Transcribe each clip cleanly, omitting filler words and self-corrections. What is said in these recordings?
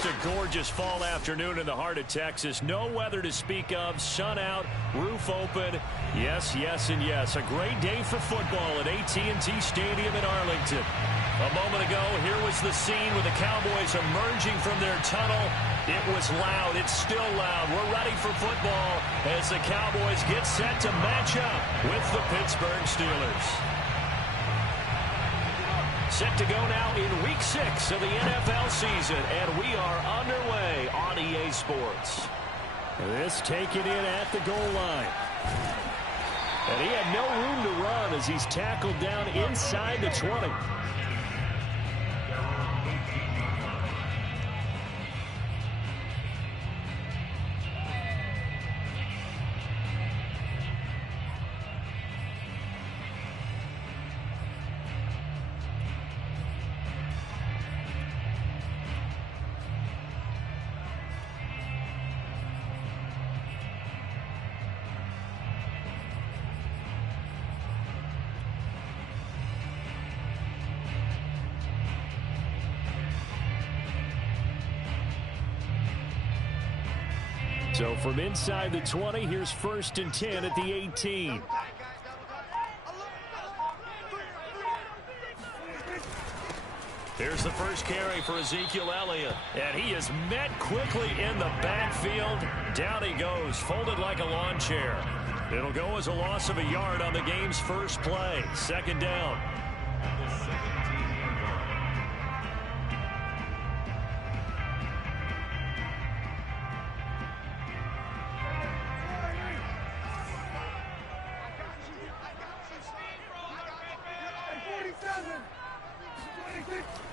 Just a gorgeous fall afternoon in the heart of Texas. No weather to speak of. Sun out, roof open. Yes, yes, and yes. A great day for football at AT&T Stadium in Arlington. A moment ago, here was the scene with the Cowboys emerging from their tunnel. It was loud. It's still loud. We're ready for football as the Cowboys get set to match up with the Pittsburgh Steelers. Set to go now in Week 6 of the NFL season, and we are underway on EA Sports. This taken in at the goal line. And he had no room to run as he's tackled down inside the 20. So from inside the 20, here's 1st and 10 at the 18. Here's the first carry for Ezekiel Elliott. And he is met quickly in the backfield. Down he goes, folded like a lawn chair. It'll go as a loss of a yard on the game's first play. 2nd down.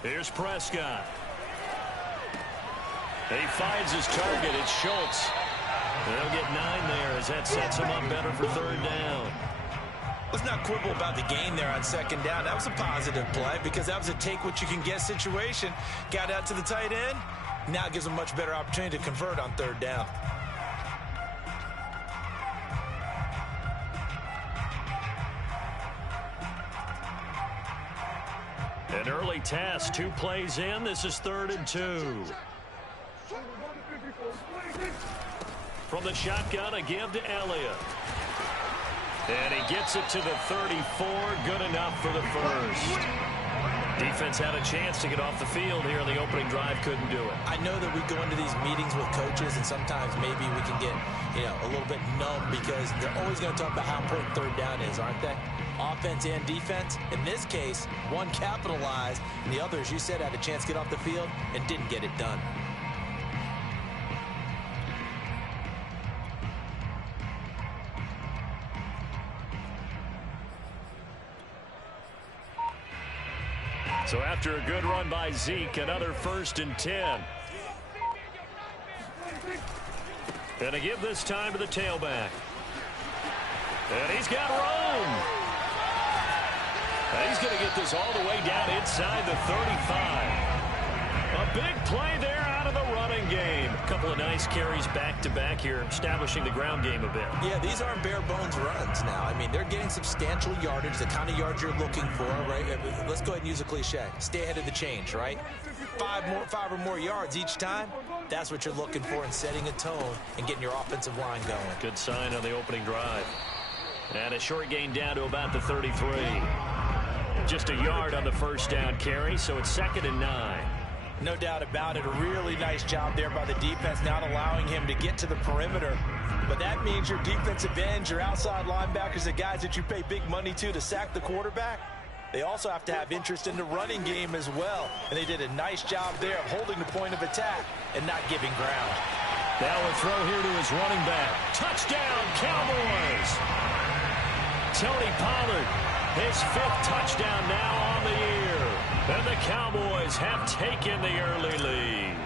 Here's Prescott. He finds his target. It's Schultz. They'll get 9 there as that sets him up better for 3rd down. Let's not quibble about the gain there on 2nd down. That was a positive play because that was a take-what-you-can-get situation. Got out to the tight end. Now it gives him a much better opportunity to convert on 3rd down. An early task, 2 plays in. This is 3rd and 2. From the shotgun, a give to Elliott. And he gets it to the 34. Good enough for the first. Defense had a chance to get off the field here in the opening drive. Couldn't do it. I know that we go into these meetings with coaches, and sometimes maybe we can get, a little bit numb because they're always going to talk about how important 3rd down is, aren't they? Offense and defense. In this case, one capitalized, and the others, you said, had a chance to get off the field and didn't get it done. So after a good run by Zeke, another 1st and 10. And a give this time to the tailback. And he's got room. And he's going to get this all the way down inside the 35. A big play there out of the running game. A couple of nice carries back-to-back here, establishing the ground game a bit. Yeah, these aren't bare-bones runs now. I mean, they're getting substantial yardage, the kind of yards you're looking for, right? Let's go ahead and use a cliche. Stay ahead of the change, right? 5 or more yards each time. That's what you're looking for in setting a tone and getting your offensive line going. Good sign on the opening drive. And a short gain down to about the 33. Just a yard on the 1st down carry, so it's 2nd and 9. No doubt about it. A really nice job there by the defense, not allowing him to get to the perimeter. But that means your defensive ends, your outside linebackers, the guys that you pay big money to sack the quarterback, they also have to have interest in the running game as well. And they did a nice job there of holding the point of attack and not giving ground. Now a throw here to his running back. Touchdown, Cowboys! Tony Pollard, his 5th touchdown now on the year. And the Cowboys have taken the early lead.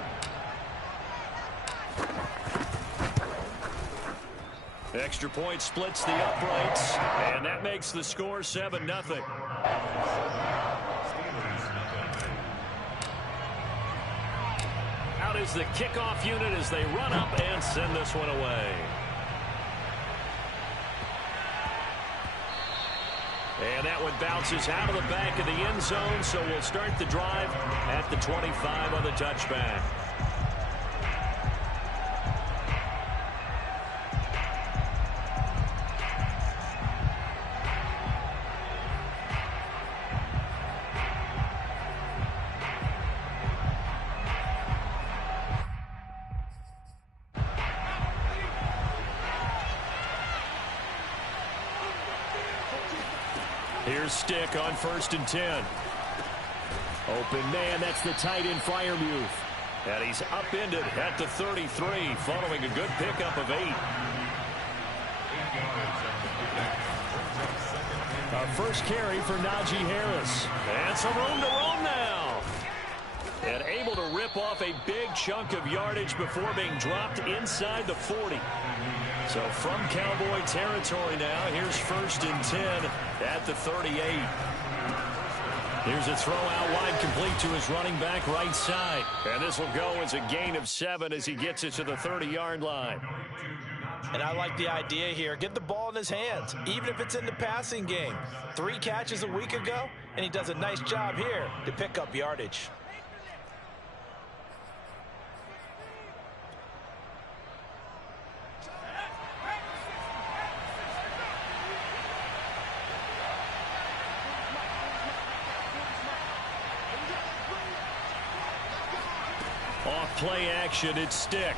Extra point splits the uprights, and that makes the score 7-0. Out is the kickoff unit as they run up and send this one away. And that one bounces out of the back of the end zone, so we'll start the drive at the 25 on the touchback. stick on 1st and 10. Open man, that's the tight end Freiermuth. And he's upended at the 33 following a good pickup of 8. Our first carry for Najee Harris. And some room to roam now. And able to rip off a big chunk of yardage before being dropped inside the 40. So from Cowboy territory now, here's 1st and 10 at the 38. Here's a throw out wide, complete to his running back right side. And this will go as a gain of 7 as he gets it to the 30-yard line. And I like the idea here. Get the ball in his hands, even if it's in the passing game. 3 catches a week ago, and he does a nice job here to pick up yardage. Off play action, it's Stick.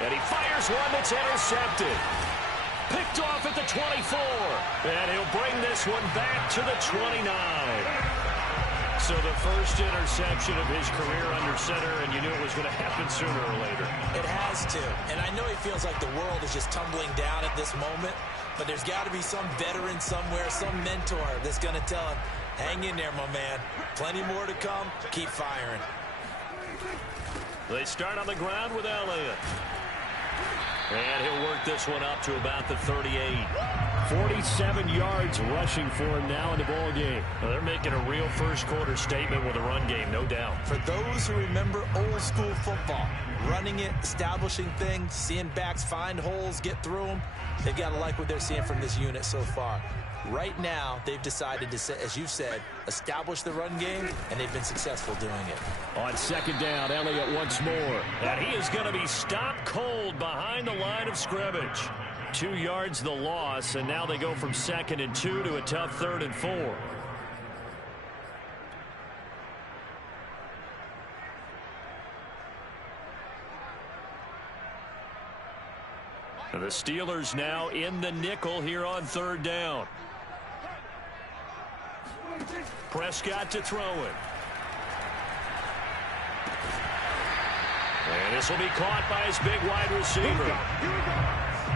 And he fires one that's intercepted. Picked off at the 24. And he'll bring this one back to the 29. So the first interception of his career under center, and you knew it was going to happen sooner or later. It has to. And I know he feels like the world is just tumbling down at this moment, but there's got to be some veteran somewhere, some mentor that's going to tell him, hang in there, my man. Plenty more to come. Keep firing. They start on the ground with Elliott. And he'll work this one up to about the 38. 47 yards rushing for him now in the ball game. Well, they're making a real first quarter statement with a run game, no doubt. For those who remember old school football, running it, establishing things, seeing backs find holes, get through them, they've got to like what they're seeing from this unit so far. Right now, they've decided to, as you said, establish the run game, and they've been successful doing it. On 2nd down, Elliott once more. And he is going to be stopped cold behind the line of scrimmage. 2 yards the loss, and now they go from 2nd and 2 to a tough 3rd and 4. And the Steelers now in the nickel here on 3rd down. Prescott to throw it. And this will be caught by his big wide receiver.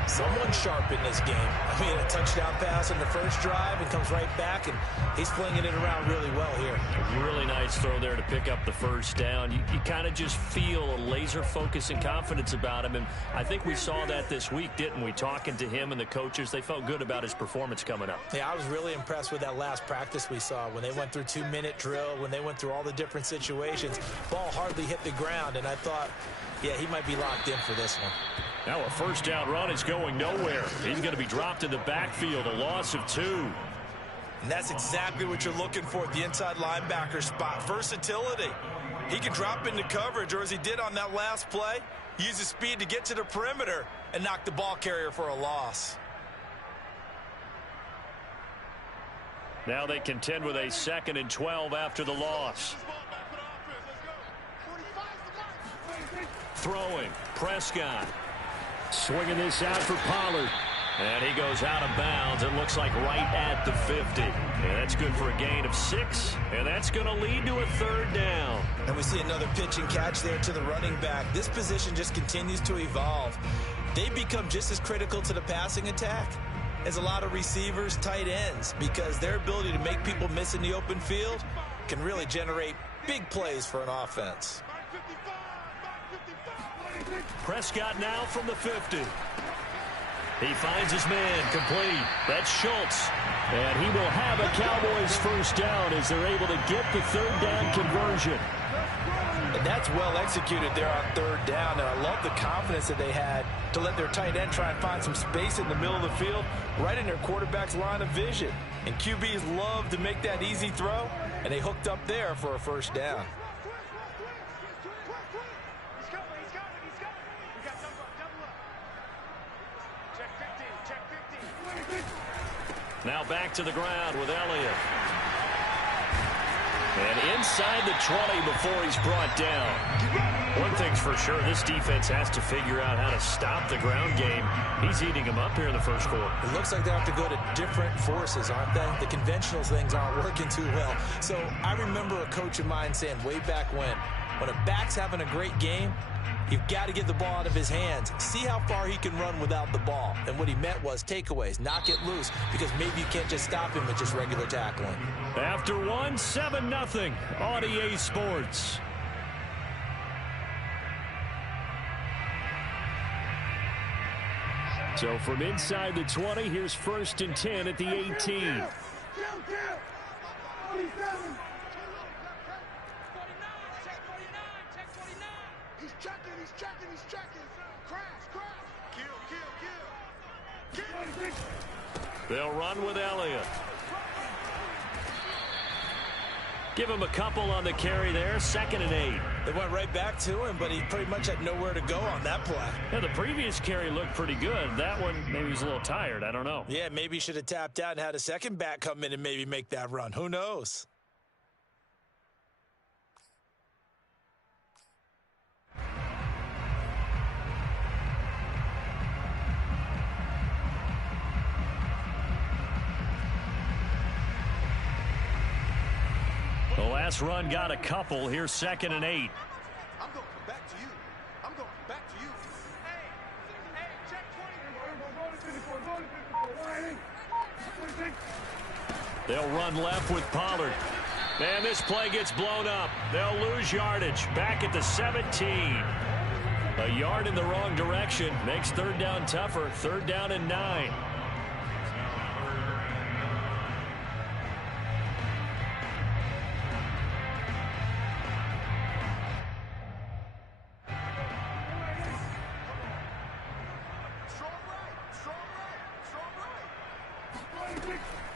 Someone sharp in this game. I mean, a touchdown pass on the first drive and comes right back, and he's flinging it around really well here. Really nice throw there to pick up the first down. You kind of just feel a laser focus and confidence about him, and I think we saw that this week, didn't we? Talking to him and the coaches, they felt good about his performance coming up. Yeah, I was really impressed with that last practice we saw when they went through 2-minute drill, when they went through all the different situations. Ball hardly hit the ground, and I thought, yeah, he might be locked in for this one. Now a first down run is going nowhere. He's going to be dropped in the backfield, a loss of 2. And that's exactly what you're looking for at the inside linebacker spot. Versatility. He can drop into coverage, or as he did on that last play, use his speed to get to the perimeter and knock the ball carrier for a loss. Now they contend with a 2nd and 12 after the loss. Throwing, Prescott. Swinging this out for Pollard. And he goes out of bounds. It looks like right at the 50. And that's good for a gain of 6. And that's going to lead to a 3rd down. And we see another pitch and catch there to the running back. This position just continues to evolve. They become just as critical to the passing attack as a lot of receivers, tight ends, because their ability to make people miss in the open field can really generate big plays for an offense. Prescott now from the 50. He finds his man complete. That's Schultz. And he will have a Cowboys first down as they're able to get the 3rd down conversion. And that's well executed there on 3rd down. And I love the confidence that they had to let their tight end try and find some space in the middle of the field, right in their quarterback's line of vision. And QBs love to make that easy throw, and they hooked up there for a first down. Now back to the ground with Elliott. And inside the 20 before he's brought down. One thing's for sure, this defense has to figure out how to stop the ground game. He's eating them up here in the first quarter. It looks like they have to go to different forces, aren't they? The conventional things aren't working too well. So I remember a coach of mine saying way back when a back's having a great game, you've got to get the ball out of his hands. See how far he can run without the ball. And what he meant was takeaways, knock it loose, because maybe you can't just stop him with just regular tackling. After 7-0 on EA Sports. So from inside the 20, here's 1st and 10 at the 18. He's checking. Crash. Kill. They'll run with Elliott. Give him a couple on the carry there. 2nd and 8. They went right back to him, but he pretty much had nowhere to go on that play. Yeah, the previous carry looked pretty good. That one, maybe he's a little tired. I don't know. Yeah, maybe he should have tapped out and had a second back come in and maybe make that run. Who knows? The last run got a couple. Here's 2nd and 8. I'm going to come back to you. Hey, check 20. They'll run left with Pollard. Man, this play gets blown up. They'll lose yardage. Back at the 17. A yard in the wrong direction. Makes 3rd down tougher. 3rd down and 9.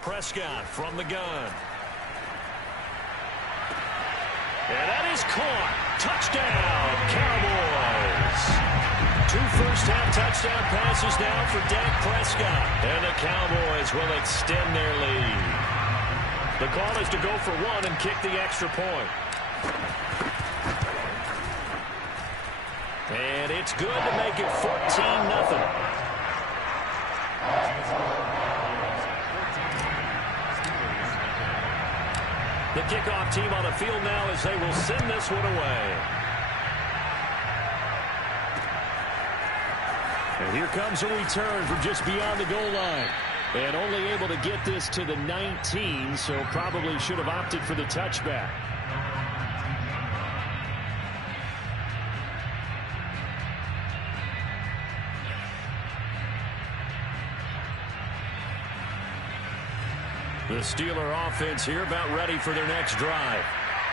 Prescott from the gun. And that is caught. Touchdown, Cowboys. 2 first-half touchdown passes now for Dak Prescott. And the Cowboys will extend their lead. The call is to go for 1 and kick the extra point. And it's good to make it 14-0. The kickoff team on the field now as they will send this one away. And here comes a return from just beyond the goal line. And only able to get this to the 19, so probably should have opted for the touchback. The Steeler offense here about ready for their next drive.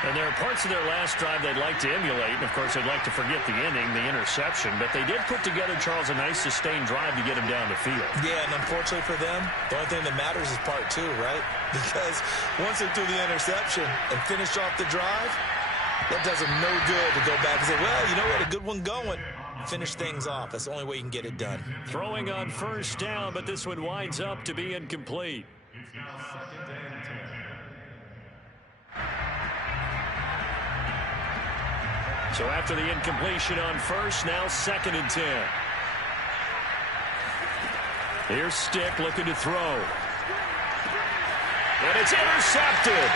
And there are parts of their last drive they'd like to emulate. And, of course, they'd like to forget the ending, the interception. But they did put together, Charles, a nice sustained drive to get him down the field. Yeah, and unfortunately for them, the only thing that matters is part 2, right? Because once they do the interception and finish off the drive, that does them no good to go back and say, well, you know what, a good one going. Finish things off. That's the only way you can get it done. Throwing on 1st down, but this one winds up to be incomplete. So after the incompletion on 1st, now 2nd and 10. Here's Stick looking to throw. And it's intercepted.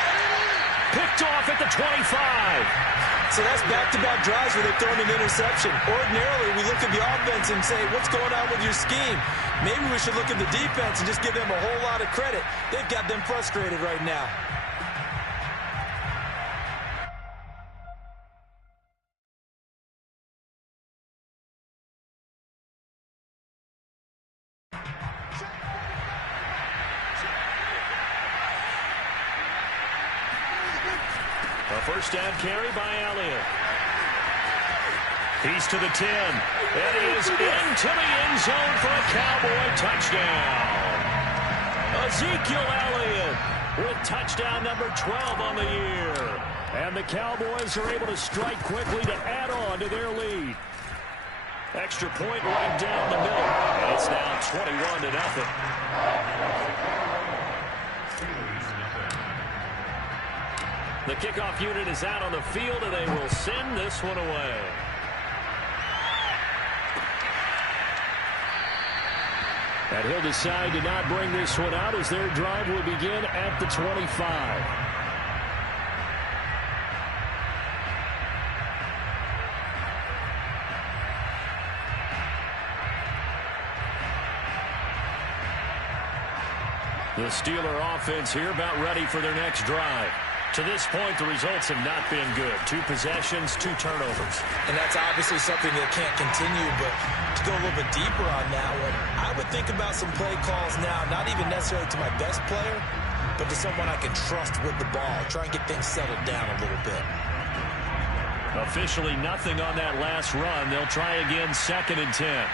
Picked off at the 25. So that's back-to-back drives where they've thrown an interception. Ordinarily, we look at the offense and say, what's going on with your scheme? Maybe we should look at the defense and just give them a whole lot of credit. They've got them frustrated right now. A 1st down carry by Elliott. He's to the 10. And he is into the end zone for a Cowboy touchdown. Ezekiel Elliott with touchdown number 12 on the year. And the Cowboys are able to strike quickly to add on to their lead. Extra point right down the middle. And it's now 21-0. The kickoff unit is out on the field, and they will send this one away. And he'll decide to not bring this one out as their drive will begin at the 25. The Steeler offense here about ready for their next drive. To this point, the results have not been good. 2 possessions, 2 turnovers. And that's obviously something that can't continue, but to go a little bit deeper on that one, I would think about some play calls now, not even necessarily to my best player, but to someone I can trust with the ball. Try and get things settled down a little bit. Officially nothing on that last run. They'll try again, 2nd and 10.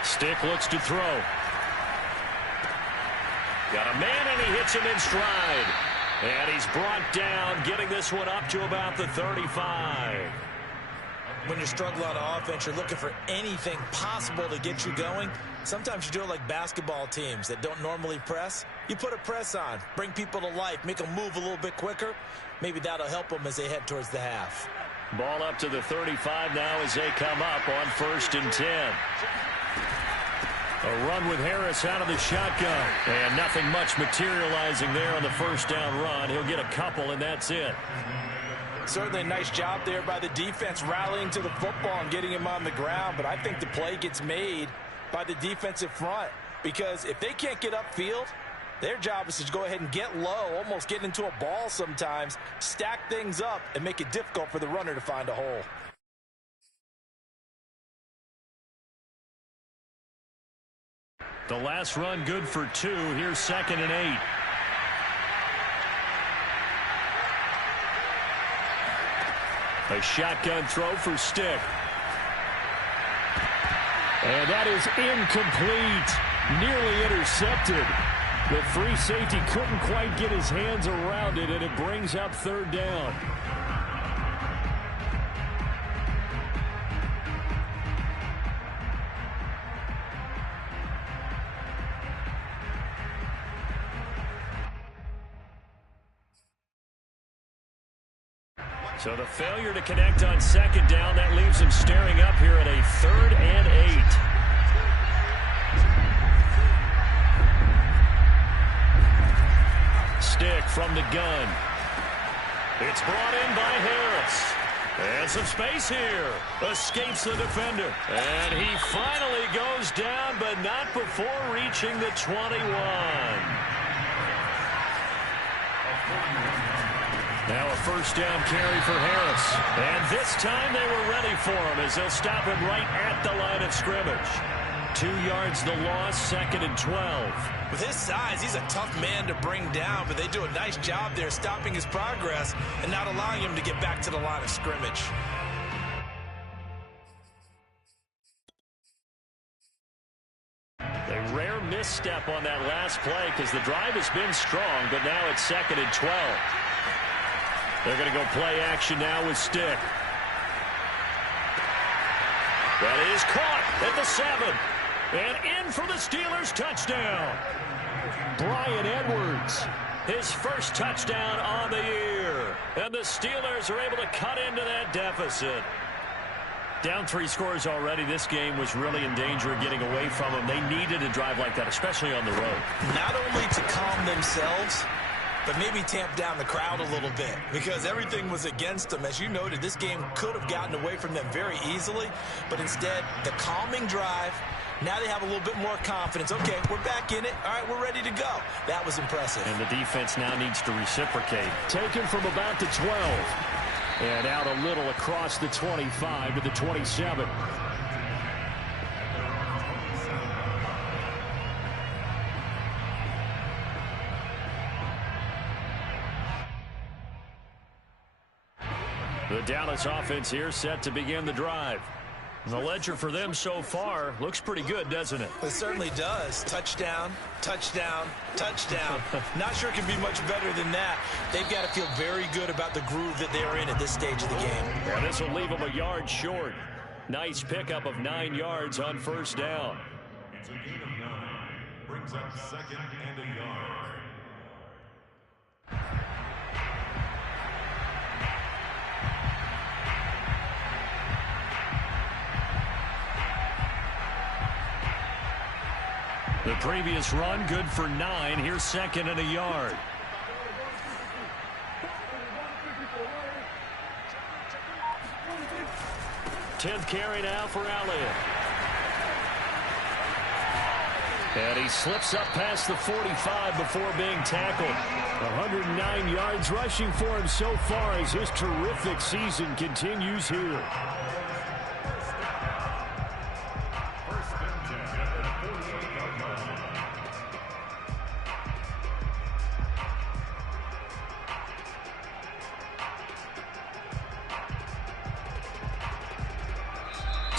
Stick looks to throw. Got a man, and he hits him in stride. And he's brought down, getting this one up to about the 35. When you're struggling on offense, you're looking for anything possible to get you going. Sometimes you do it like basketball teams that don't normally press. You put a press on, bring people to life, make them move a little bit quicker. Maybe that'll help them as they head towards the half. Ball up to the 35 now as they come up on 1st and 10. A run with Harris out of the shotgun. And nothing much materializing there on the 1st down run. He'll get a couple, and that's it. Certainly a nice job there by the defense rallying to the football and getting him on the ground. But I think the play gets made by the defensive front. Because if they can't get upfield, their job is to go ahead and get low, almost get into a ball sometimes, stack things up, and make it difficult for the runner to find a hole. The last run good for 2. Here's 2nd and 8. A shotgun throw for Stick. And that is incomplete. Nearly intercepted. The free safety couldn't quite get his hands around it, and it brings up 3rd down. So the failure to connect on 2nd down, that leaves him staring up here at a 3rd and 8. Stick from the gun. It's brought in by Harris. And some space here. Escapes the defender. And he finally goes down, but not before reaching the 21. Now a 1st down carry for Harris. And this time they were ready for him as they'll stop him right at the line of scrimmage. 2 yards the loss, 2nd and 12. With his size, he's a tough man to bring down, but they do a nice job there stopping his progress and not allowing him to get back to the line of scrimmage. A rare misstep on that last play because the drive has been strong, but now it's 2nd and 12. They're going to go play action now with Stick. That is caught at the 7. And in for the Steelers touchdown. Bryan Edwards, his first touchdown on the year. And the Steelers are able to cut into that deficit. Down 3 scores already. This game was really in danger of getting away from them. They needed a drive like that, especially on the road. Not only to calm themselves, but maybe tamp down the crowd a little bit because everything was against them. As you noted, this game could have gotten away from them very easily, but instead, the calming drive, now they have a little bit more confidence. Okay, we're back in it. All right, we're ready to go. That was impressive. And the defense now needs to reciprocate. Taken from about the 12. And out a little across the 25 to the 27. The Dallas offense here set to begin the drive. The ledger for them so far looks pretty good, doesn't it? It certainly does. Touchdown, touchdown, touchdown. Not sure it can be much better than that. They've got to feel very good about the groove that they are in at this stage of the game. Yeah, this will leave them a yard short. Nice pickup of 9 yards on 1st down. It's a gain of 9. Brings up 2nd and a yard. The previous run good for 9. Here's second and a yard. 10th carry now for Elliott. And he slips up past the 45 before being tackled. 109 yards rushing for him so far as his terrific season continues here.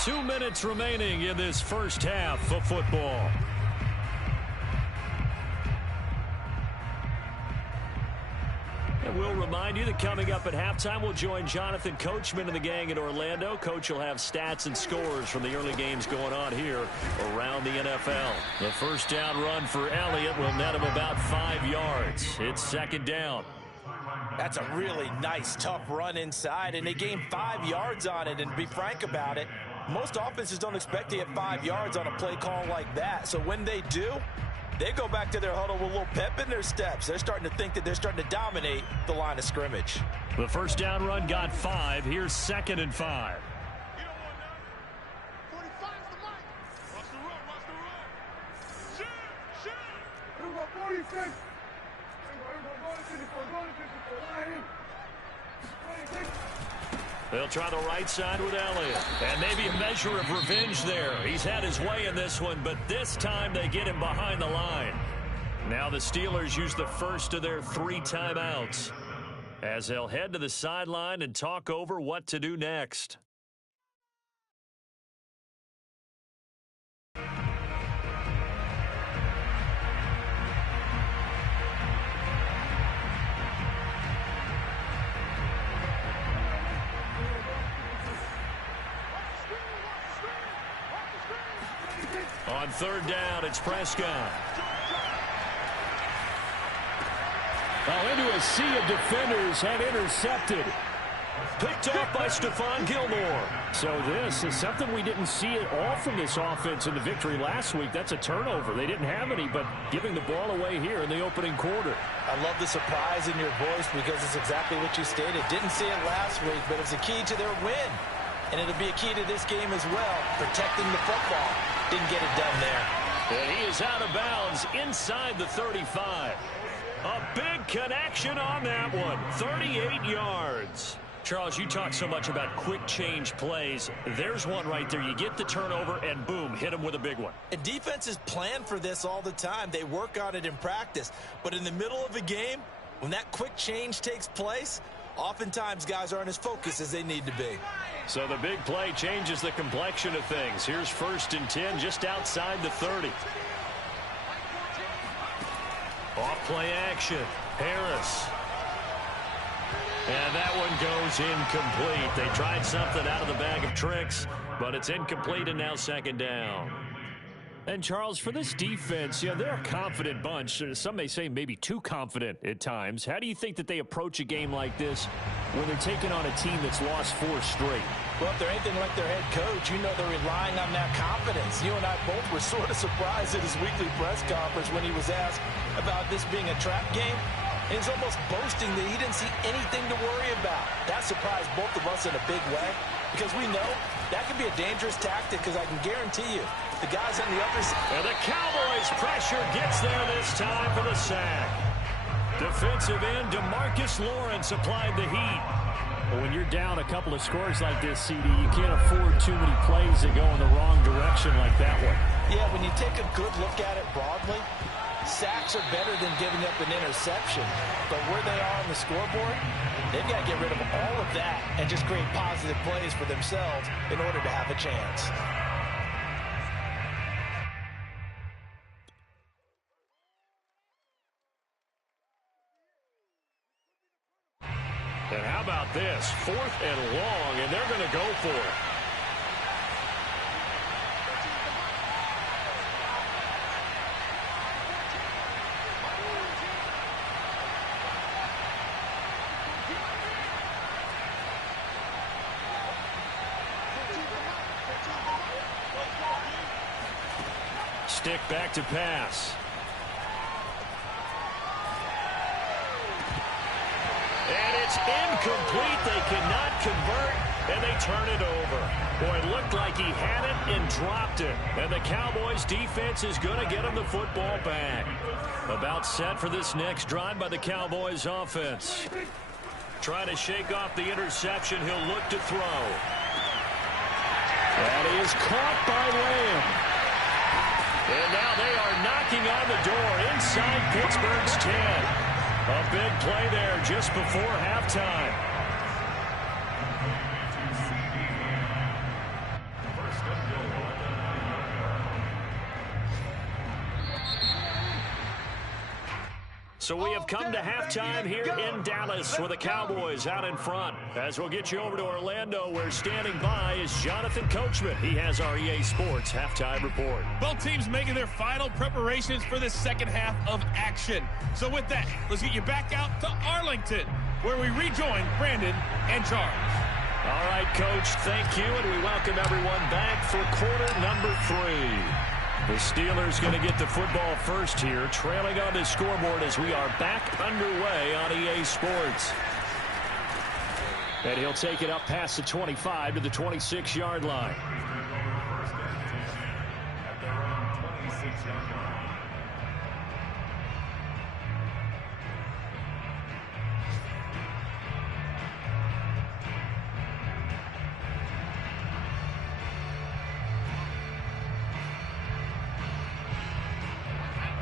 Two minutes remaining in this first half of football. And we'll remind you that coming up at halftime, we'll join Jonathan Coachman and the gang in Orlando. Coach will have stats and scores from the early games going on here around the NFL. The first down run for Elliott will net him about 5 yards. It's second down. That's a really nice, tough run inside, and they gained 5 yards on it. And to be frank about it, most offenses don't expect to get 5 yards on a play call like that. So when they do, they go back to their huddle with a little pep in their steps. They're starting to think that they're starting to dominate the line of scrimmage. The first down run got 5. Here's second and 5. They'll try the right side with Elliott. And maybe a measure of revenge there. He's had his way in this one, but this time they get him behind the line. Now the Steelers use the first of their 3 timeouts as they'll head to the sideline and talk over what to do next. On third down, it's Prescott. Oh, into a sea of defenders and intercepted. Picked off by Stephon Gilmore. So this is something we didn't see at all from this offense in the victory last week. That's a turnover. They didn't have any, but giving the ball away here in the opening quarter. I love the surprise in your voice because it's exactly what you stated. Didn't see it last week, but it's a key to their win. And it'll be a key to this game as well, protecting the football. Didn't get it done there. And he is out of bounds inside the 35. A big connection on that one. 38 yards. Charles, you talk so much about quick change plays. There's one right there. You get the turnover and boom, hit him with a big one. And defenses plan for this all the time. They work on it in practice. But in the middle of a game, when that quick change takes place, oftentimes guys aren't as focused as they need to be. So the big play changes the complexion of things. Here's first and 10 just outside the 30. Off play action. Harris. And that one goes incomplete. They tried something out of the bag of tricks, but it's incomplete and now second down. And, Charles, for this defense, you know, they're a confident bunch. Some may say maybe too confident at times. How do you think that they approach a game like this when they're taking on a team that's lost 4 straight? Well, if they're anything like their head coach, you know they're relying on that confidence. You and I both were sort of surprised at his weekly press conference when he was asked about this being a trap game. And he's almost boasting that he didn't see anything to worry about. That surprised both of us in a big way because we know that can be a dangerous tactic because I can guarantee you the guys on the other side. And the Cowboys pressure gets there this time for the sack. Defensive end DeMarcus Lawrence applied the heat. But when you're down a couple of scores like this, CD, you can't afford too many plays that go in the wrong direction like that one. Yeah, when you take a good look at it broadly, sacks are better than giving up an interception. But where they are on the scoreboard, they've got to get rid of all of that and just create positive plays for themselves in order to have a chance. And how about this? 4th and long, and they're going to go for it. Stick back to pass. And it's incomplete. They cannot convert, and they turn it over. Boy, it looked like he had it and dropped it. And the Cowboys defense is going to get him the football back. About set for this next drive by the Cowboys offense. Trying to shake off the interception. He'll look to throw. That is caught by Lamb. And now they are knocking on the door inside Pittsburgh's 10. A big play there just before halftime. So we have come to halftime here in Dallas with the Cowboys out in front. As we'll get you over to Orlando, where standing by is Jonathan Coachman. He has our EA Sports halftime report. Both teams making their final preparations for the second half of action. So with that, let's get you back out to Arlington, where we rejoin Brandon and Charles. All right, Coach, thank you, and we welcome everyone back for quarter number 3. The Steelers going to get the football first here, trailing on the scoreboard as we are back underway on EA Sports. And he'll take it up past the 25 to the 26-yard line.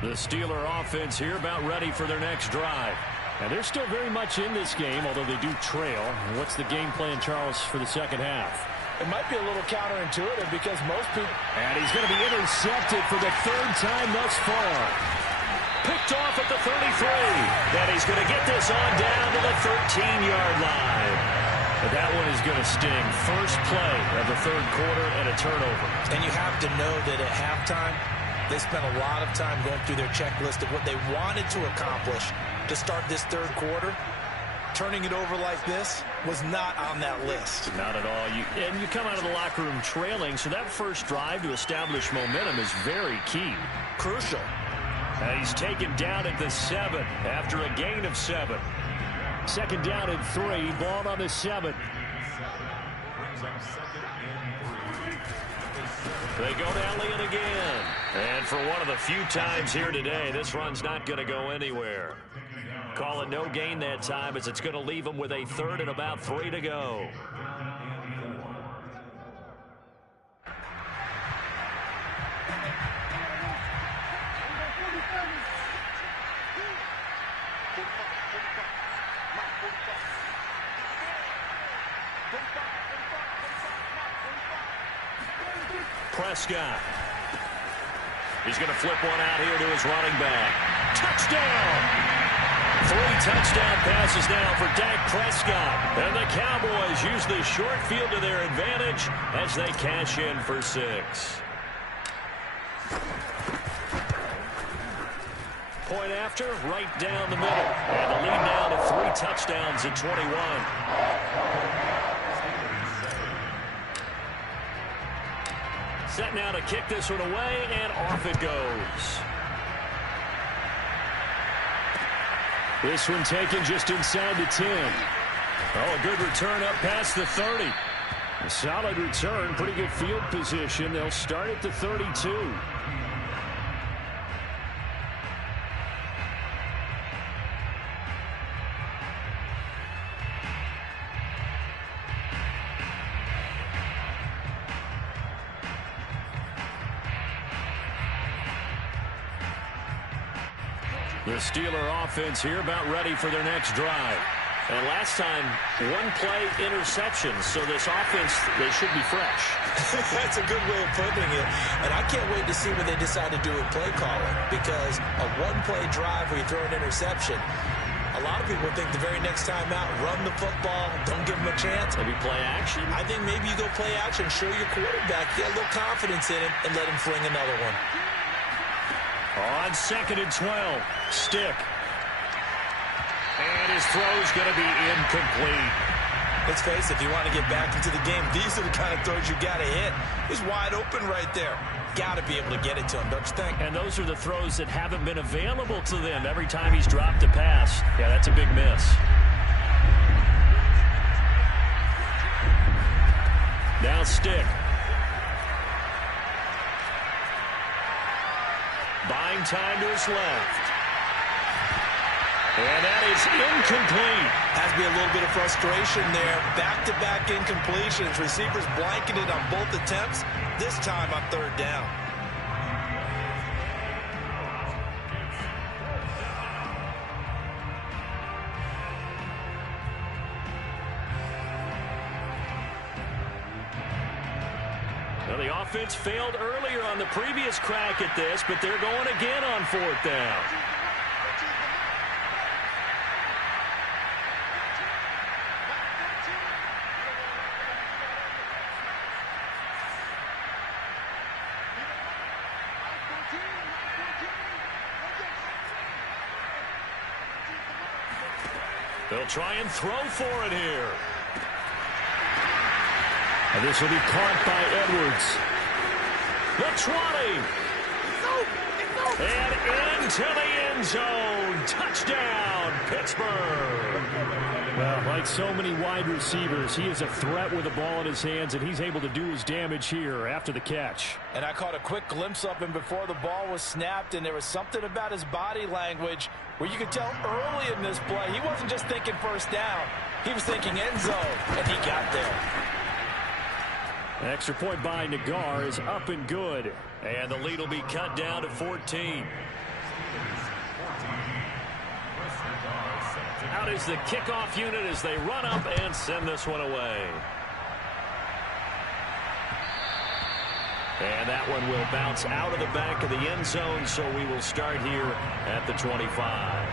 The Steeler offense here about ready for their next drive. And they're still very much in this game, although they do trail. What's the game plan, Charles, for the second half? It might be a little counterintuitive because most people... And he's going to be intercepted for the third time thus far. Picked off at the 33. And he's going to get this on down to the 13-yard line. But that one is going to sting. First play of the third quarter and a turnover. And you have to know that at halftime, they spent a lot of time going through their checklist of what they wanted to accomplish to start this third quarter. Turning it over like this was not on that list. Not at all. And you come out of the locker room trailing, so that first drive to establish momentum is very key. Crucial. He's taken down at the 7 after a gain of 7. Second down and 3. Ball on the 7. They go to Elliott again. And for one of the few times here today, this run's not going to go anywhere. Call it no gain that time, as it's going to leave them with a third and about 3 to go. Prescott. He's going to flip one out here to his running back. Touchdown! 3 touchdown passes now for Dak Prescott. And the Cowboys use the short field to their advantage as they cash in for 6. Point after, right down the middle. And the lead now to 3 touchdowns at 21. Set now to kick this one away, and off it goes. This one taken just inside the 10. Oh, a good return up past the 30. A solid return, pretty good field position. They'll start at the 32. The Steeler offense here about ready for their next drive. And last time, 1-play interception. So this offense, they should be fresh. That's a good way of putting it. And I can't wait to see what they decide to do with play calling. Because a 1-play drive where you throw an interception, a lot of people think the very next time out, run the football, don't give them a chance. Maybe play action. I think maybe you go play action, show your quarterback, get a little confidence in him, and let him fling another one. On 2nd and 12, Stick. And his throw's going to be incomplete. Let's face it, if you want to get back into the game, these are the kind of throws you got to hit. He's wide open right there. Got to be able to get it to him, don't you think? And those are the throws that haven't been available to them every time he's dropped a pass. Yeah, that's a big miss. Now stick. Buying time to his left. And that is incomplete. Has to be a little bit of frustration there. Back-to-back incompletions. Receivers blanketed on both attempts. This time on third down. Well, the offense failed earlier on the previous crack at this, but they're going again on fourth down. They'll try and throw for it here. And this will be caught by Edwards. The 20. And into the end zone. Touchdown, Pittsburgh. Well, like so many wide receivers, he is a threat with the ball in his hands, and he's able to do his damage here after the catch. And I caught a quick glimpse of him before the ball was snapped, and there was something about his body language where you could tell early in this play he wasn't just thinking first down. He was thinking end zone, and he got there. An extra point by Nagar is up and good. And the lead will be cut down to 14. Out is the kickoff unit as they run up and send this one away. And that one will bounce out of the back of the end zone, so we will start here at the 25.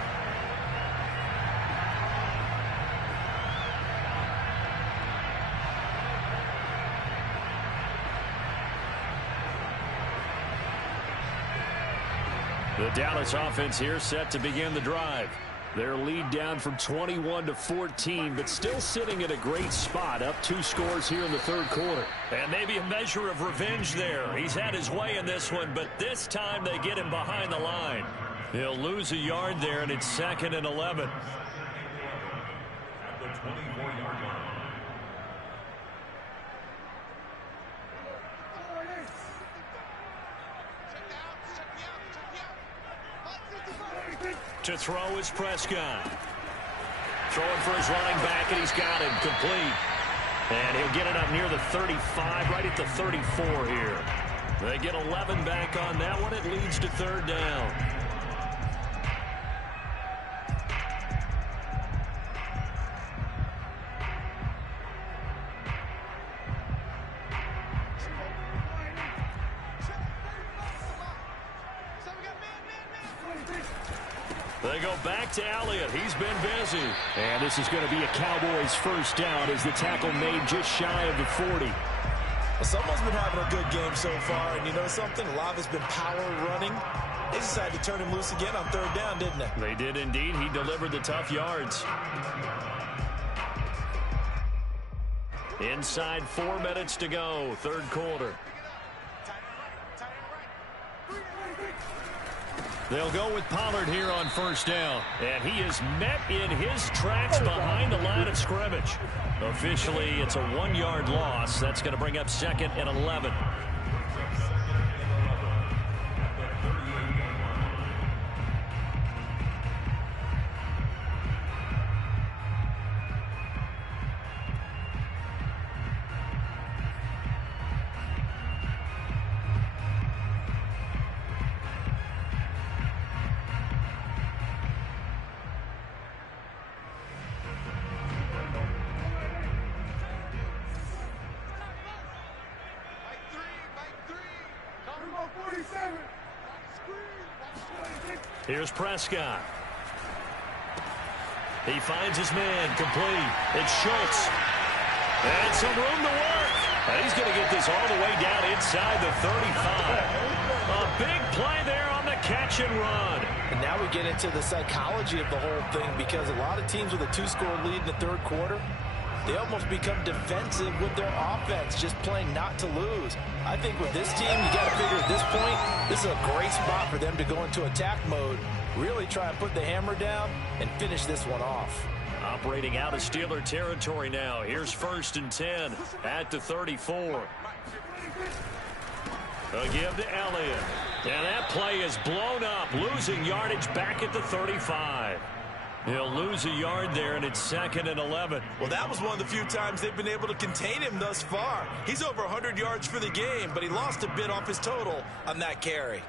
The Dallas offense here set to begin the drive. Their lead down from 21 to 14, but still sitting at a great spot, up 2 scores here in the third quarter. And maybe a measure of revenge there. He's had his way in this one, but this time they get him behind the line. He'll lose a yard there, and it's 2nd and 11. At the 24-yard line. To throw is Prescott. Throwing for his running back, and he's got him complete. And he'll get it up near the 35, right at the 34 here. They get 11 back on that one. It leads to third down. They go back to Elliott. He's been busy. And this is going to be a Cowboys first down as the tackle made just shy of the 40. Well, someone's been having a good game so far, and you know something? A lot has been power running. They decided to turn him loose again on third down, didn't they? They did indeed. He delivered the tough yards. Inside 4 minutes to go, third quarter. They'll go with Pollard here on first down. And he is met in his tracks behind the line of scrimmage. Officially, it's a 1-yard loss. That's going to bring up 2nd and 11. Here's Prescott. He finds his man complete. It's Schultz. And some room to work. And he's going to get this all the way down inside the 35. A big play there on the catch and run. And now we get into the psychology of the whole thing, because a lot of teams with a 2-score lead in the third quarter, they almost become defensive with their offense, just playing not to lose. I think with this team, you got to figure at this point, this is a great spot for them to go into attack mode, really try and put the hammer down and finish this one off. Operating out of Steeler territory now. Here's 1st and 10 at the 34. A give to Elliott. And that play is blown up, losing yardage back at the 35. He'll lose a yard there, and it's 2nd and 11. Well, that was one of the few times they've been able to contain him thus far. He's over 100 yards for the game, but he lost a bit off his total on that carry.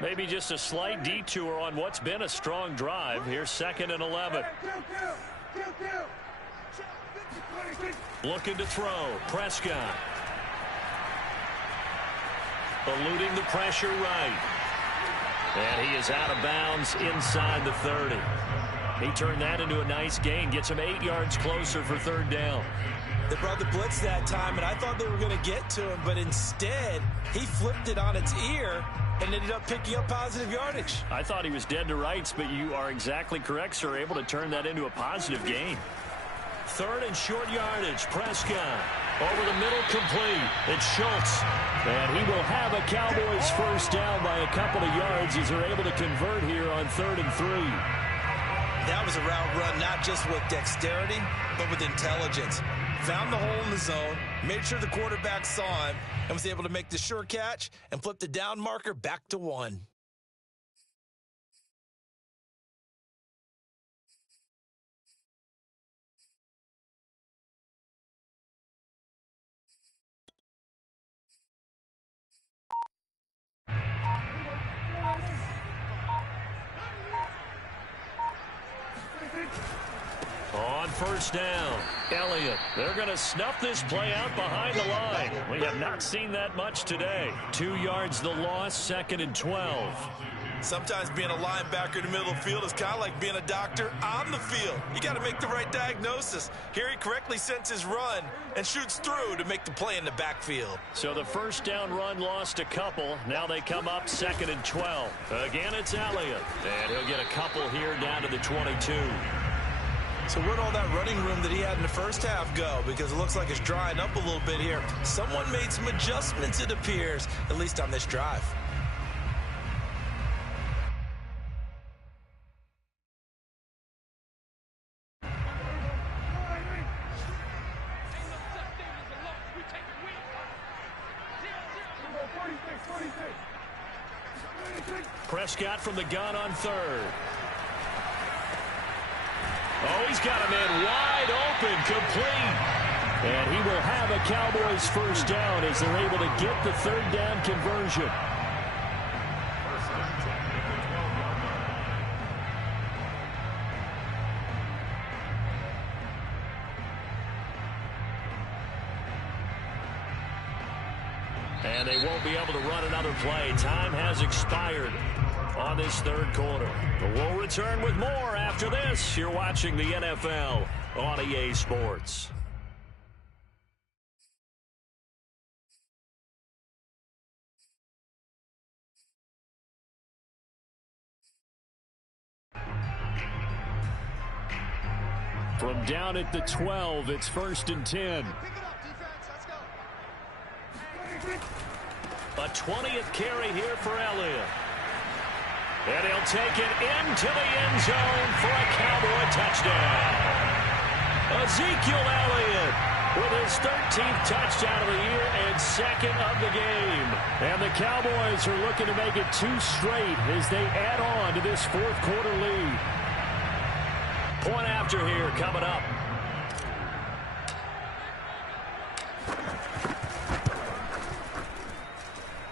Maybe just a slight detour on what's been a strong drive. Here's 2nd and 11. Looking to throw. Prescott. Eluding the pressure right. And he is out of bounds inside the 30. He turned that into a nice gain. Gets him 8 yards closer for 3rd down. They brought the blitz that time, and I thought they were going to get to him, but instead, he flipped it on its ear and ended up picking up positive yardage. I thought he was dead to rights, but you are exactly correct, sir. Able to turn that into a positive gain. 3rd and short yardage. Prescott over the middle, complete. It's Schultz. And he will have a Cowboys 1st down by a couple of yards as they're able to convert here on 3rd and 3. That was a route run not just with dexterity, but with intelligence. Found the hole in the zone, made sure the quarterback saw him, and was able to make the sure catch and flip the down marker back to 1. On 1st down, Elliott. They're going to snuff this play out behind the line. We have not seen that much today. 2 yards the loss, 2nd and 12. Sometimes being a linebacker in the middle of the field is kind of like being a doctor on the field. You got to make the right diagnosis. Here he correctly senses run and shoots through to make the play in the backfield. So the 1st down run lost a couple. Now they come up 2nd and 12. Again, it's Elliott. And he'll get a couple here down to the 22. So where'd all that running room that he had in the first half go? Because it looks like it's drying up a little bit here. Someone made some adjustments, it appears, at least on this drive. Prescott from the gun on 3rd. Oh, he's got him in wide open, complete. And he will have a Cowboys 1st down as they're able to get the 3rd down conversion. And they won't be able to run another play. Time has expired on this 3rd quarter. But we'll return with more after this. You're watching the NFL on EA Sports. From down at the 12, it's 1st and 10. A 20th carry here for Elliott. And he'll take it into the end zone for a Cowboy touchdown. Ezekiel Elliott with his 13th touchdown of the year and 2nd of the game. And the Cowboys are looking to make it 2 straight as they add on to this 4th quarter lead. Point after here coming up.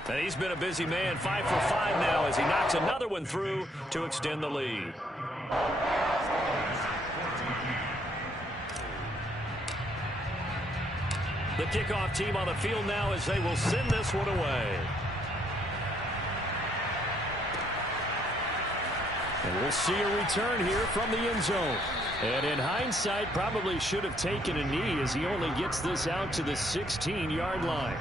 And he's been a busy man, 5 for 5 now as he knocks another one through to extend the lead. The kickoff team on the field now as they will send this one away. And we'll see a return here from the end zone. And in hindsight, probably should have taken a knee as he only gets this out to the 16-yard line.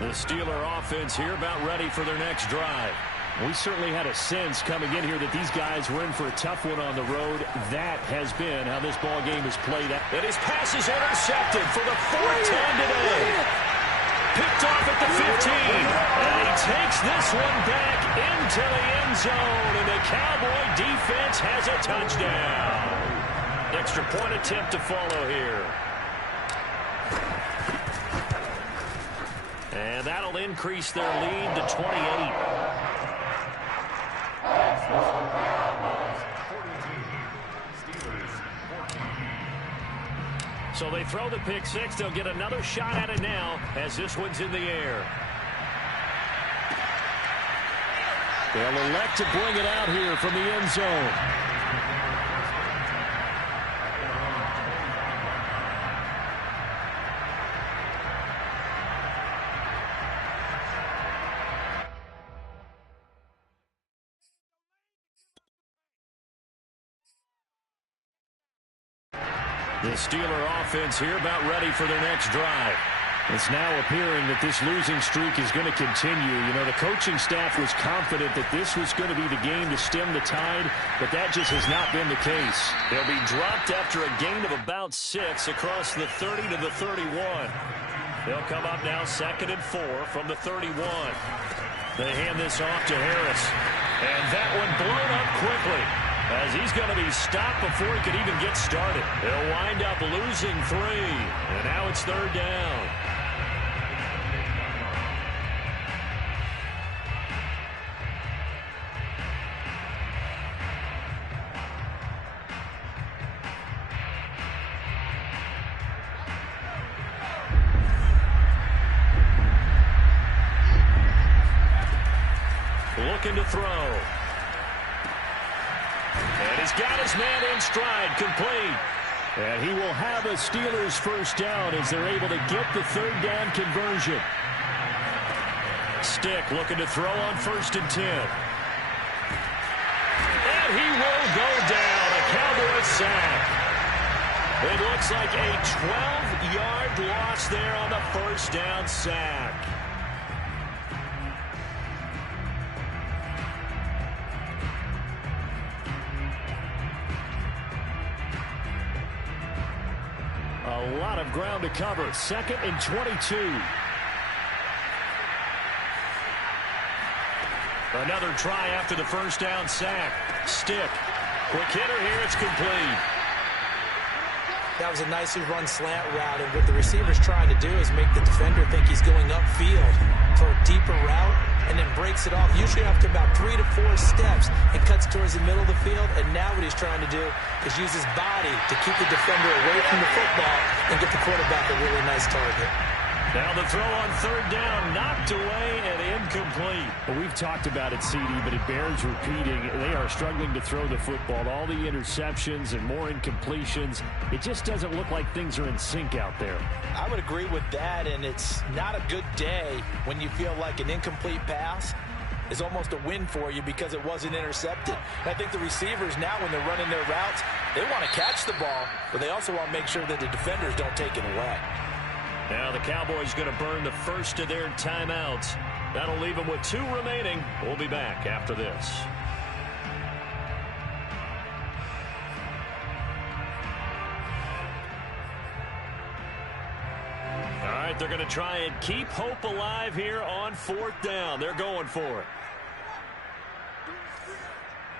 The Steeler offense here about ready for their next drive. We certainly had a sense coming in here that these guys were in for a tough one on the road. That has been how this ball game is played out. And his pass is intercepted for the fourth time today. Picked off at the 15. And he takes this one back into the end zone. And the Cowboy defense has a touchdown. Extra point attempt to follow here. And that'll increase their lead to 28. So they throw the pick six. They'll get another shot at it now as this one's in the air. They'll elect to bring it out here from the end zone. The Steeler offense here about ready for their next drive. It's now appearing that this losing streak is going to continue. You know, the coaching staff was confident that this was going to be the game to stem the tide, but that just has not been the case. They'll be dropped after a gain of about 6 across the 30 to the 31. They'll come up now 2nd and 4 from the 31. They hand this off to Harris. And that one blown up quickly, as he's going to be stopped before he could even get started. They'll wind up losing 3, and now it's 3rd down. Looking to throw. And he's got his man in stride, complete. And he will have a Steelers first down as they're able to get the 3rd down conversion. Stick looking to throw on 1st and 10. And he will go down. A Cowboys sack. It looks like a 12-yard loss there on the 1st down sack. A lot of ground to cover. 2nd and 22. Another try after the 1st down sack. Stick. Quick hitter here. It's complete. That was a nicely run slant route, and what the receiver's trying to do is make the defender think he's going upfield for a deeper route, and then breaks it off, usually after about 3 to 4 steps, and cuts towards the middle of the field. And now what he's trying to do is use his body to keep the defender away from the football and get the quarterback a really nice target. Now the throw on 3rd down, knocked away and incomplete. Well, we've talked about it, CD, but it bears repeating. They are struggling to throw the football. All the interceptions and more incompletions. It just doesn't look like things are in sync out there. I would agree with that, and it's not a good day when you feel like an incomplete pass is almost a win for you because it wasn't intercepted. And I think the receivers now, when they're running their routes, they want to catch the ball, but they also want to make sure that the defenders don't take it away. Now the Cowboys going to burn the first of their timeouts. That'll leave them with 2 remaining. We'll be back after this. All right, they're going to try and keep hope alive here on 4th down. They're going for it.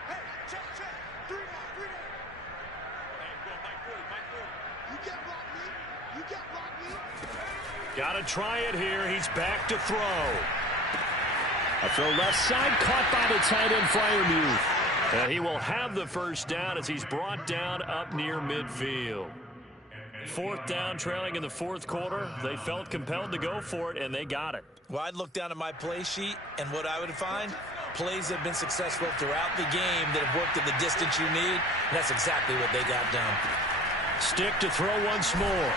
Hey, check. 3 down. Hey, go, Mike 40. You can't block me. You can't block me. Got to try it here. He's back to throw. A throw left side, caught by the tight end Freiermuth. And he will have the first down as he's brought down up near midfield. 4th down, trailing in the 4th quarter. They felt compelled to go for it, and they got it. Well, I'd look down at my play sheet, and what I would find, plays have been successful throughout the game that have worked at the distance you need, and that's exactly what they got done. Stick to throw once more.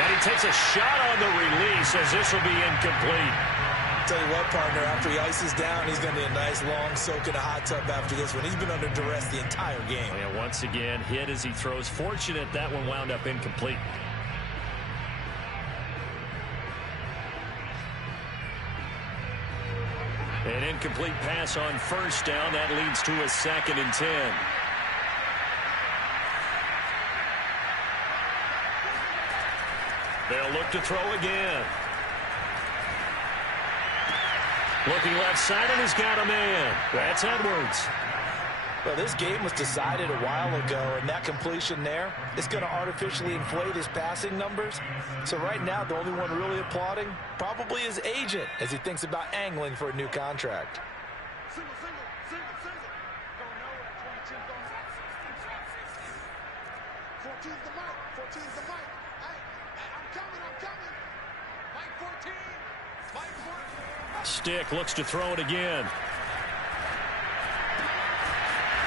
And he takes a shot on the release as this will be incomplete. Tell you what, partner, after he ices down, he's going to need a nice long soak in a hot tub after this one. He's been under duress the entire game. And once again, hit as he throws. Fortunate that one wound up incomplete. An incomplete pass on first down. That leads to a 2nd and 10. They'll look to throw again. Looking left side, and he's got a man. That's Edwards. Well, this game was decided a while ago, and that completion there is going to artificially inflate his passing numbers. So right now, the only one really applauding probably his agent as he thinks about angling for a new contract. Single, single, single, single. Don't know where 22 goes. 14's the mic. 14's the mic. Hey, I'm coming. Mike 14. Mike 14. Stick looks to throw it again.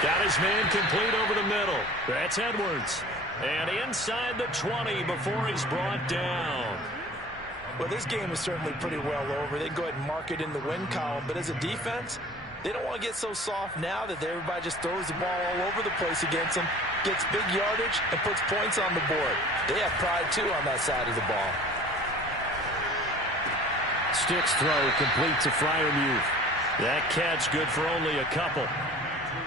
Got his man complete over the middle. That's Edwards. And inside the 20 before he's brought down. Well, this game is certainly pretty well over. They go ahead and mark it in the win column. But as a defense, they don't want to get so soft now that everybody just throws the ball all over the place against them, gets big yardage, and puts points on the board. They have pride, too, on that side of the ball. Stick's throw complete to Freiermuth. That catch good for only a couple.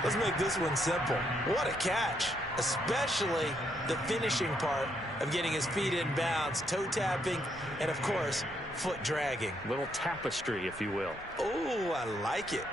Let's make this one simple. What a catch, especially the finishing part of getting his feet in bounds, toe tapping, and, of course, foot dragging. Little tapestry, if you will. Oh, I like it.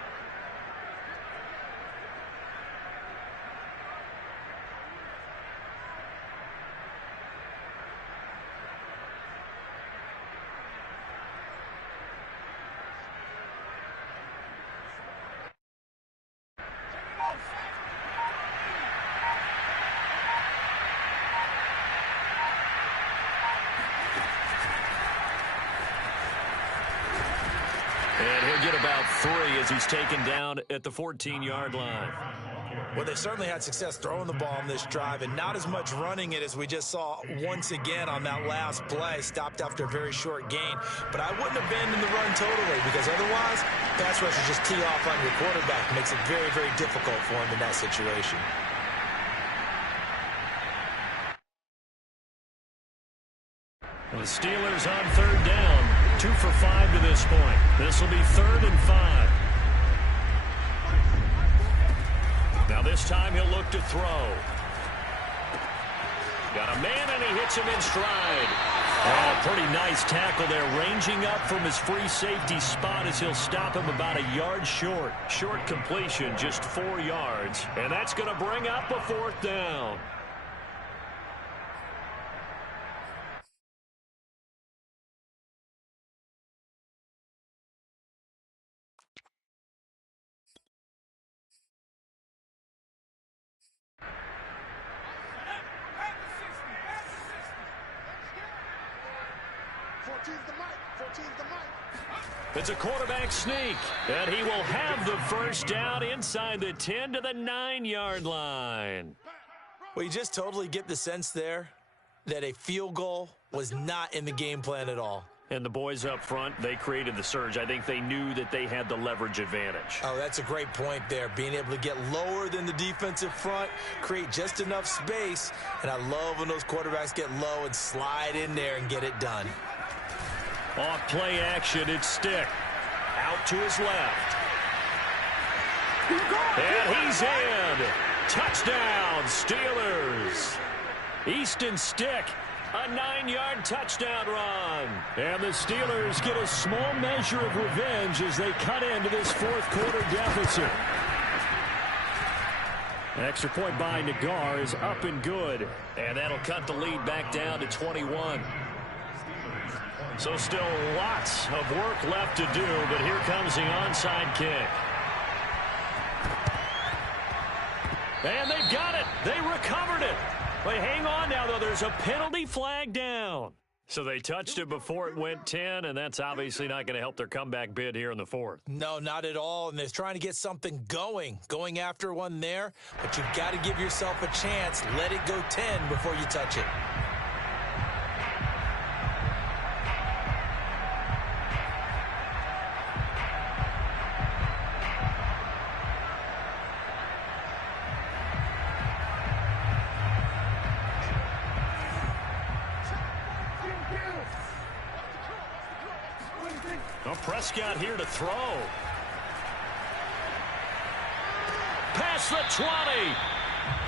And he'll get about 3 as he's taken down at the 14-yard line. Well, they certainly had success throwing the ball on this drive and not as much running it as we just saw once again on that last play. Stopped after a very short gain. But I wouldn't abandon the run totally because otherwise, pass rushers just tee off on your quarterback. It makes it very, very difficult for him in that situation. The Steelers on 3rd down. 2 for 5 to this point. This will be 3rd and 5. Now this time he'll look to throw. Got a man and he hits him in stride. Oh, pretty nice tackle there, ranging up from his free safety spot as he'll stop him about a yard short. Short completion, just 4 yards. And that's going to bring up a 4th down. It's a quarterback sneak, and he will have the first down inside the 10 to the 9-yard line. Well, you just totally get the sense there that a field goal was not in the game plan at all. And the boys up front, they created the surge. I think they knew that they had the leverage advantage. Oh, that's a great point there. Being able to get lower than the defensive front, create just enough space. And I love when those quarterbacks get low and slide in there and get it done. Off play action, it's Stick. Out to his left. And he's in. Touchdown, Steelers. Easton Stick, a 9-yard touchdown run. And the Steelers get a small measure of revenge as they cut into this 4th quarter deficit. An extra point by Nagar is up and good. And that'll cut the lead back down to 21. So still lots of work left to do, but here comes the onside kick. And they've got it. They recovered it. But hang on now, though. There's a penalty flag down. So they touched it before it went 10, and that's obviously not going to help their comeback bid here in the 4th. No, not at all. And they're trying to get something going after one there. But you've got to give yourself a chance. Let it go 10 before you touch it. Prescott here to throw. past the 20.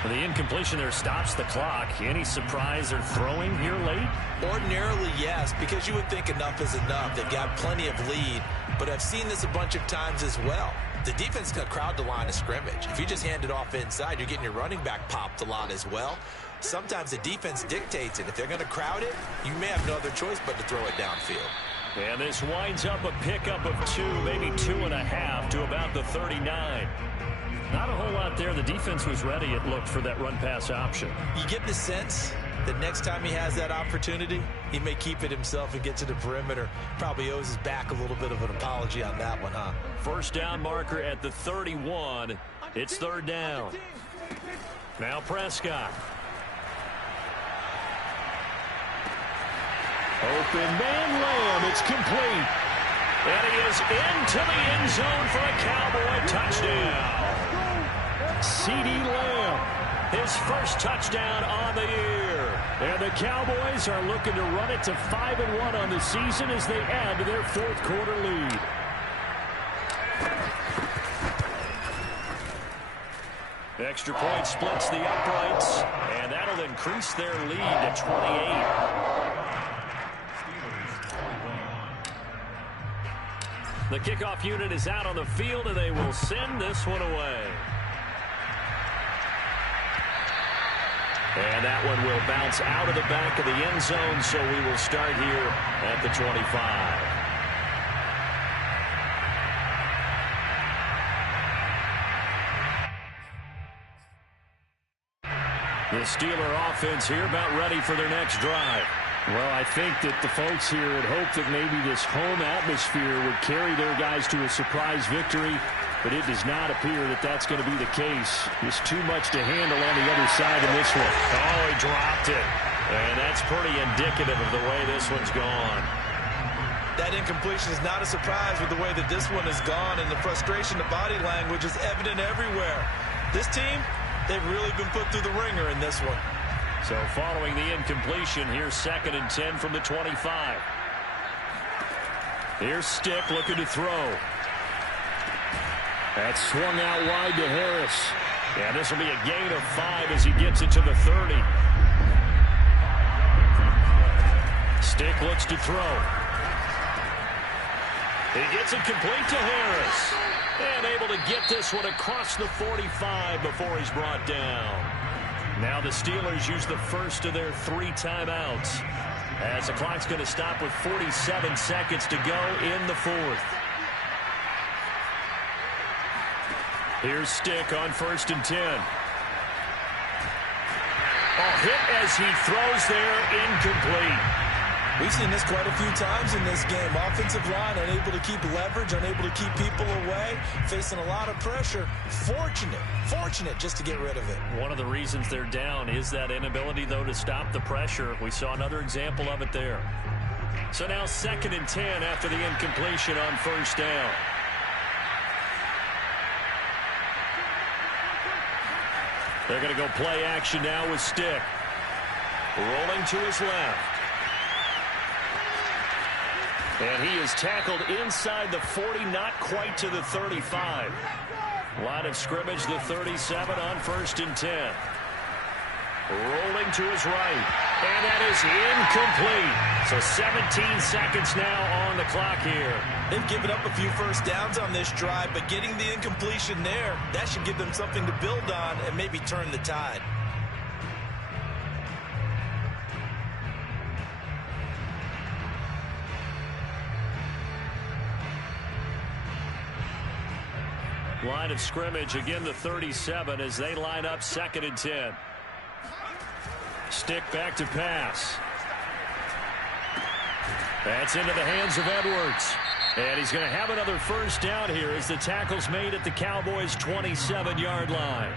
The incompletion there stops the clock. Any surprise they're throwing here late? Ordinarily, yes, because you would think enough is enough. They've got plenty of lead, but I've seen this a bunch of times as well. The defense can crowd the line of scrimmage. If you just hand it off inside, you're getting your running back popped a lot as well. Sometimes the defense dictates it. If they're going to crowd it, you may have no other choice but to throw it downfield. And this winds up a pickup of 2, maybe 2.5 to about the 39. Not a whole lot there. The defense was ready, it looked, for that run-pass option. You get the sense that next time he has that opportunity, he may keep it himself and get to the perimeter. Probably owes his back a little bit of an apology on that one, huh? First down marker at the 31. It's third down. Now Prescott. Open man Lamb. It's complete. And he is into the end zone for a Cowboy touchdown. CeeDee Lamb, his first touchdown on the year. And the Cowboys are looking to run it to 5-1 on the season as they add to their fourth quarter lead. Extra point splits the uprights, and that'll increase their lead to 28. The kickoff unit is out on the field, and they will send this one away. And that one will bounce out of the back of the end zone, so we will start here at the 25. The Steeler offense here about ready for their next drive. Well, I think that the folks here had hoped that maybe this home atmosphere would carry their guys to a surprise victory, but it does not appear that that's going to be the case. Just too much to handle on the other side in this one. Oh, he dropped it. And that's pretty indicative of the way this one's gone. That incompletion is not a surprise with the way that this one has gone, and the frustration, the body language is evident everywhere. This team, they've really been put through the ringer in this one. So following the incompletion, here's 2nd and 10 from the 25. Here's Stick looking to throw. That's swung out wide to Harris. And this will be a gain of 5 as he gets it to the 30. Stick looks to throw. He gets it complete to Harris. And able to get this one across the 45 before he's brought down. Now the Steelers use the first of their 3 timeouts as the clock's going to stop with 47 seconds to go in the 4th. Here's Stick on 1st and 10. Hit as he throws there, incomplete. We've seen this quite a few times in this game. Offensive line unable to keep leverage, unable to keep people away, facing a lot of pressure. Fortunate just to get rid of it. One of the reasons they're down is that inability, though, to stop the pressure. We saw another example of it there. So now 2nd and 10 after the incompletion on 1st down. They're going to go play action now with Stick. Rolling to his left. And he is tackled inside the 40, not quite to the 35. Line of scrimmage, the 37 on 1st and 10. Rolling to his right. And that is incomplete. So 17 seconds now on the clock here. They've given up a few first downs on this drive, but getting the incompletion there, that should give them something to build on and maybe turn the tide. Line of scrimmage, again the 37 as they line up 2nd and 10. Stick back to pass. That's into the hands of Edwards. And he's going to have another first down here as the tackle's made at the Cowboys' 27-yard line.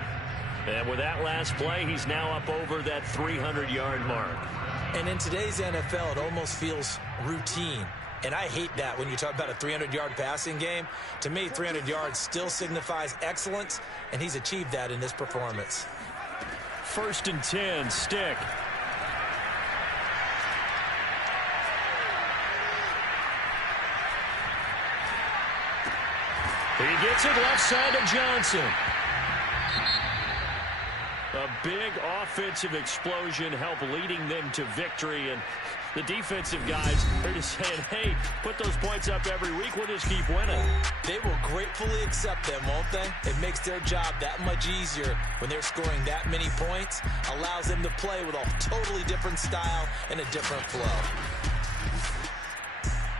And with that last play, he's now up over that 300-yard mark. And in today's NFL, it almost feels routine. And I hate that when you talk about a 300-yard passing game. To me, 300 yards still signifies excellence, and he's achieved that in this performance. 1st and 10, Stick. He gets it left side to Johnson. A big offensive explosion helped leading them to victory, and the defensive guys are just saying, hey, put those points up every week. We'll just keep winning. They will gratefully accept them, won't they? It makes their job that much easier when they're scoring that many points. Allows them to play with a totally different style and a different flow.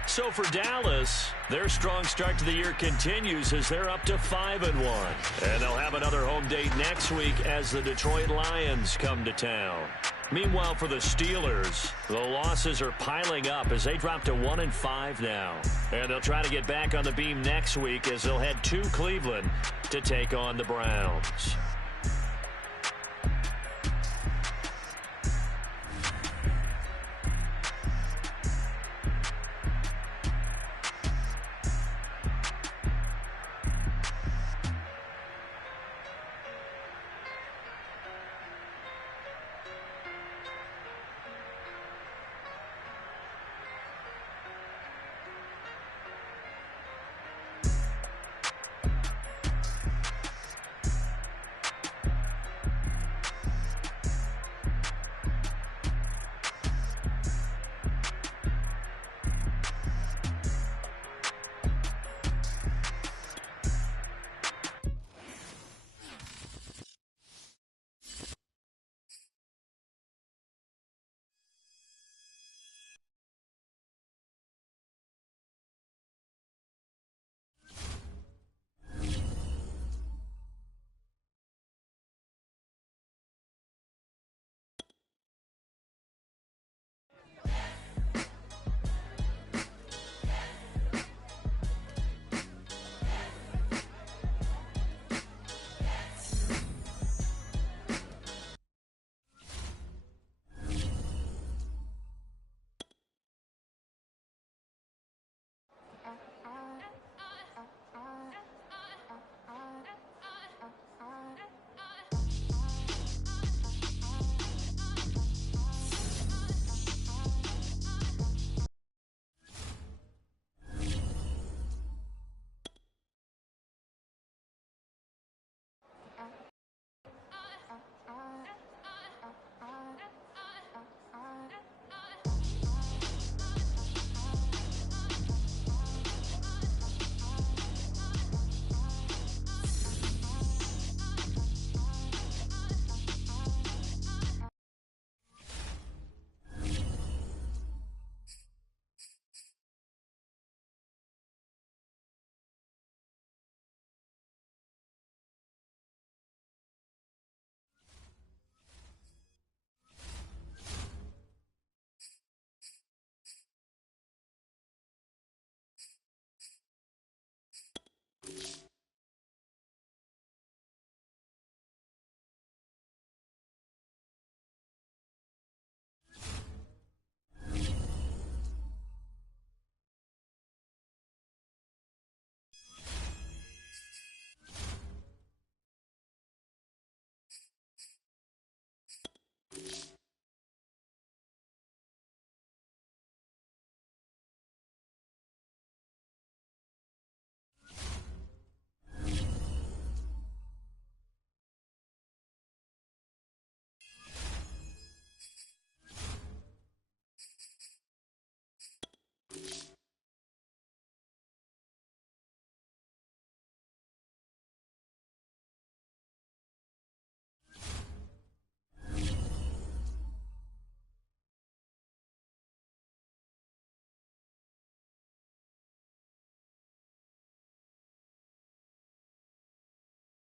So for Dallas, their strong start to the year continues as they're up to 5-1. And they'll have another home date next week as the Detroit Lions come to town. Meanwhile, for the Steelers, the losses are piling up as they drop to 1-5 now. And they'll try to get back on the beam next week as they'll head to Cleveland to take on the Browns.